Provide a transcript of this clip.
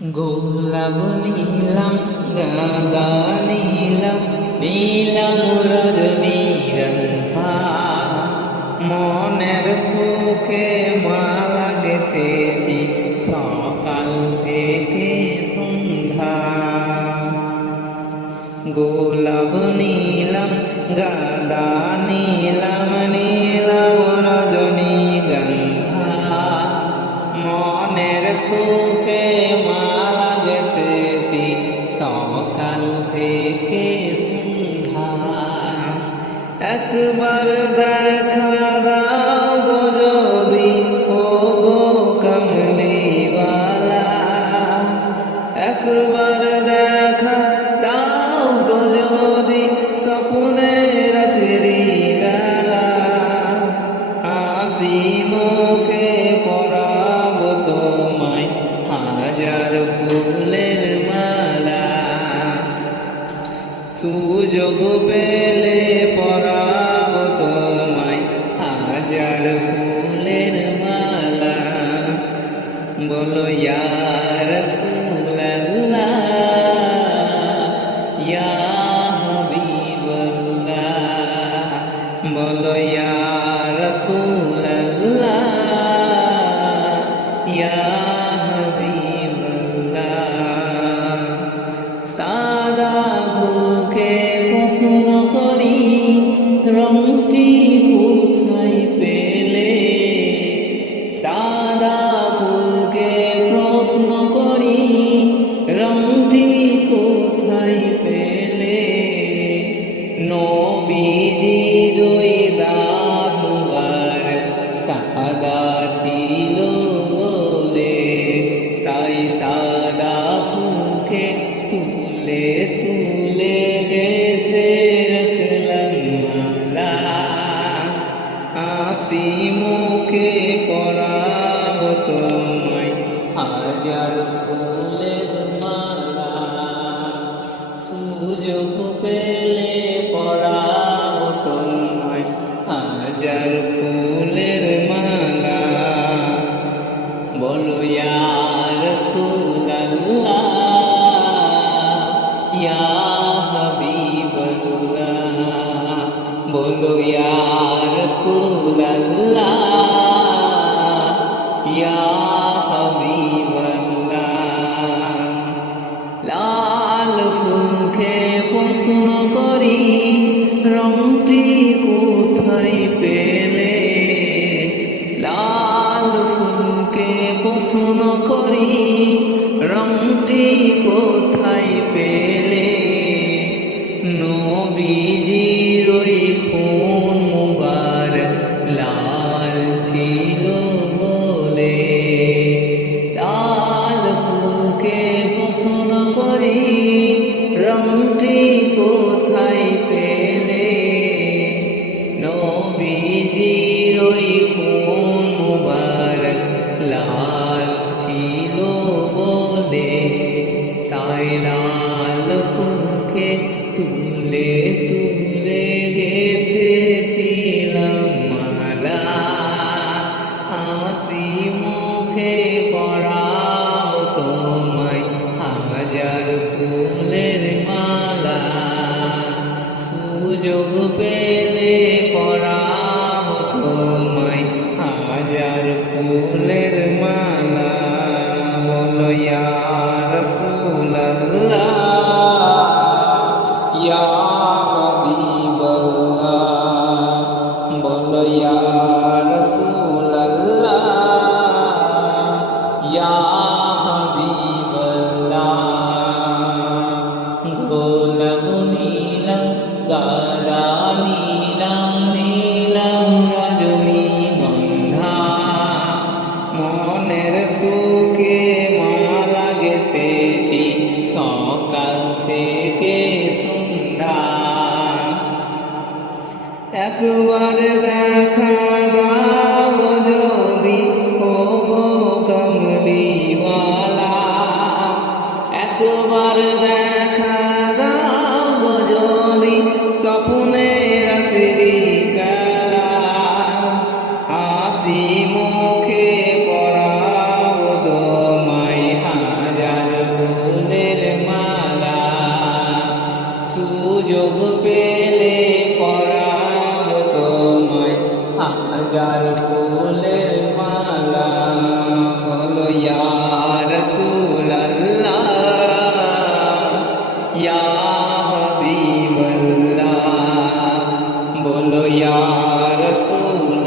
গোলাপ নীলাম গাঁদা নীলাম নীলাম রজনীগন্ধা মনের সুখে মালা গেঁথেছি সকাল থেকে সন্ধ্যা। গোলাপ নীলাম গাঁদা নীলাম নীলাম রজনীগন্ধা মনের সুখে মালা গেঁথেছি সকাল থেকে সন্ধ্যা। একবার দেখা দাও গো যদি ও গো কমলিওয়ালা, একবার দেখা দাও গো যদি স্বপ্নে রাত্রি বেলা, হাসি মুখে পরাব তোমায় হাজার ফুলের মালা। সুযোগ পেলে পরাব তোমায় হাজার ফুলের মালা। বলো ইয়া রাসূলুল্লাহ ইয়া হাবিবাল্লাহ, বলো ইয়া রাসূলুল্লাহ ইয়া হাবিবাল্লাহ। সাদা ফুলকে প্রশ্ন করি রংটি কোথায় পেলে, সাদা ফুলকে প্রশ্ন করি রংটি কোথায় পেলে। নবীজির ওই দাঁত মুবারক সাদা ছিল বলে, তাই সাদা ফুলকে তুলে তুলে গেঁথে রাখলাম মালা। হাসি মুখে পরাব তোমায় হাজার ফুলের মালা। সুযোগ পেলে পরাব তোমায় হাজার ফুলের মালা। বলো ইয়া রাসূলুল্লাহ ইয়া হাবিবাল্লাহ, বলো ইয়া রাসূলুল্লাহ ইয়া হাবিবাল্লাহ। লাল ফুলকে প্রশ্ন করি রংটি কোথায় পেলে, লাল ফুলকে প্রশ্ন করি রংটি কোথায় পেলে। নবীজির ওই খুন মুবারক লাল ছিল বলে, লাল ফুলকে প্রশ্ন করি রংটি কোথায় পেলে। নবীজির ওই খুন মুবারক লাল ছিল বলে, তাই লাল ফুলকে তুলে তুলে রাসূল